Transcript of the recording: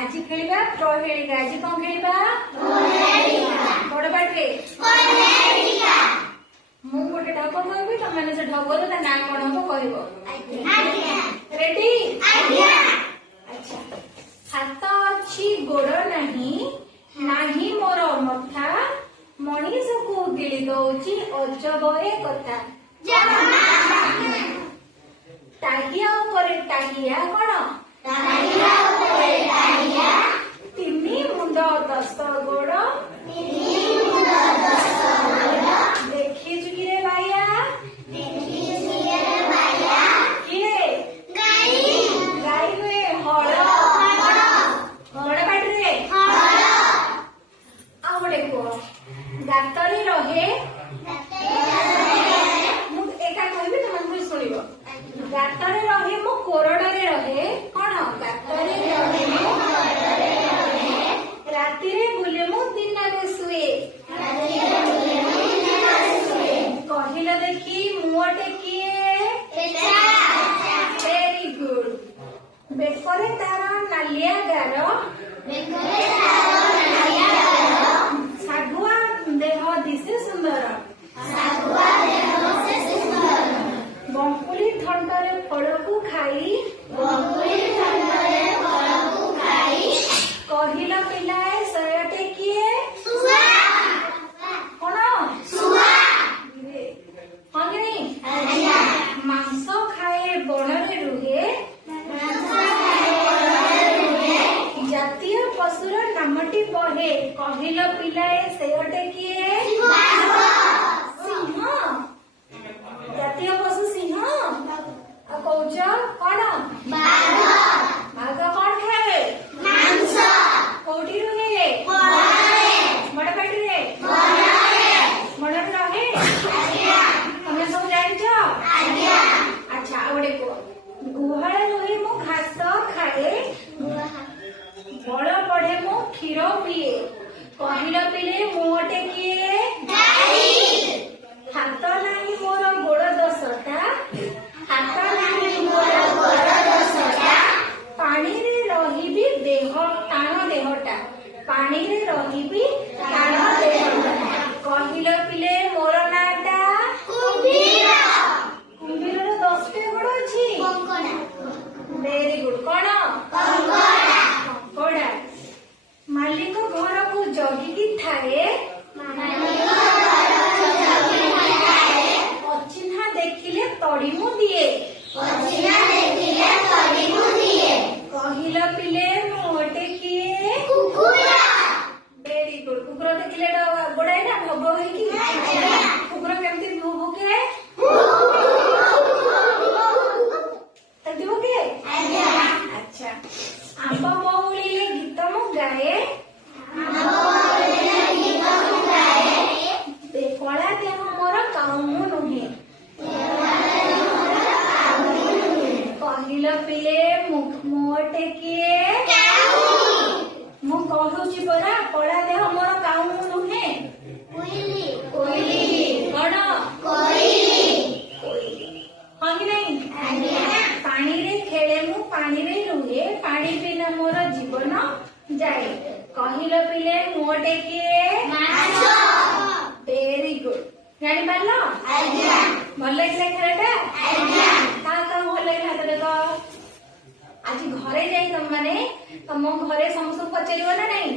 आज खेलिबा प्रहेलिका। आज कौन खेलिबा? बड़ पाटे मु गोटे ढग कहबी तुम मैंने से ढगर ता ना कौन हम कहबो। रेडी? अच्छा। हाथ अच्छी गोड़ नहीं नाही मोर मथा मनीष को गिली दौची अजब ए कथा। टाहिया ऊपर टाहिया कौन? तिनी मुंड दस गोड़ देखी चुकी रे भाइया किए गाई हुए हल बड़ पाटे आ गोटे कुह गातरी रहे एका कहबी तुम शुण गातरे रहे मो कोरडरे रहे कौन? गातरे रहे मो राति रे बुले मो दिन रे सुए कहिल देखी मुहटे किए वेरी गुड। बेकरे तार नालिया गार सागुआ देह दिशे सुंदर बंकुली थंडरे फल को खाई कहिल पिलाए शयटे किए कौन? मांस खाए बणरे रुहे जातीय पशुर नामटी बहे कहिल पिलाए शयटे किए सिंह। जातीय पशु सिंह कौच कौन? बाघ कौन खाए? कोठी रुहे बड़ पाटे बड़ रहे तुम सब जान। अच्छा गोटे कुह गुहाल रुहे मो घास खाए बड़ पड़े मो क्षीर पिए कहिल पिले मुहटे किए हाथ नाही मोर गोड़ दसटा हाथ नाही मोर गोड़ दसटा पानी रे रहिबी देह टाण देहटा पानी रे रहिबी टाण देहटा कहिल पिले मोर नाटा कुंभीर। कुंभीर 10टे गोड़ अछि वेरी गुड कौन? कंकड़ा। मालिक घर को जगिकी थाए अचिन्हा देखिले तड़ी मु दिए कहिल पिले मुहटे किए वेरी गुड। कुकुर देखिले गोड़ाई ना भग होई कुकुर केमती भू भूके तती भूके। अच्छा आंब बउली गीत मु गाए कला देह मोर कामु नुहे कहिल पिले मुहटे किए मु कहूची परा कला देह मोर कामु नुहे कोइली कौन? हाँ कि नहीं? पानी रे खेले मु पानी रे रुहे पानी बिना मोर जीवन जाए कहिल पिले मुहटे किए वेरी गुड। जानी पारल भल लगे खेलटा का भल लगे देख आज घरे जाई तुम माने तुम घरे समस्त पचार ना नहीं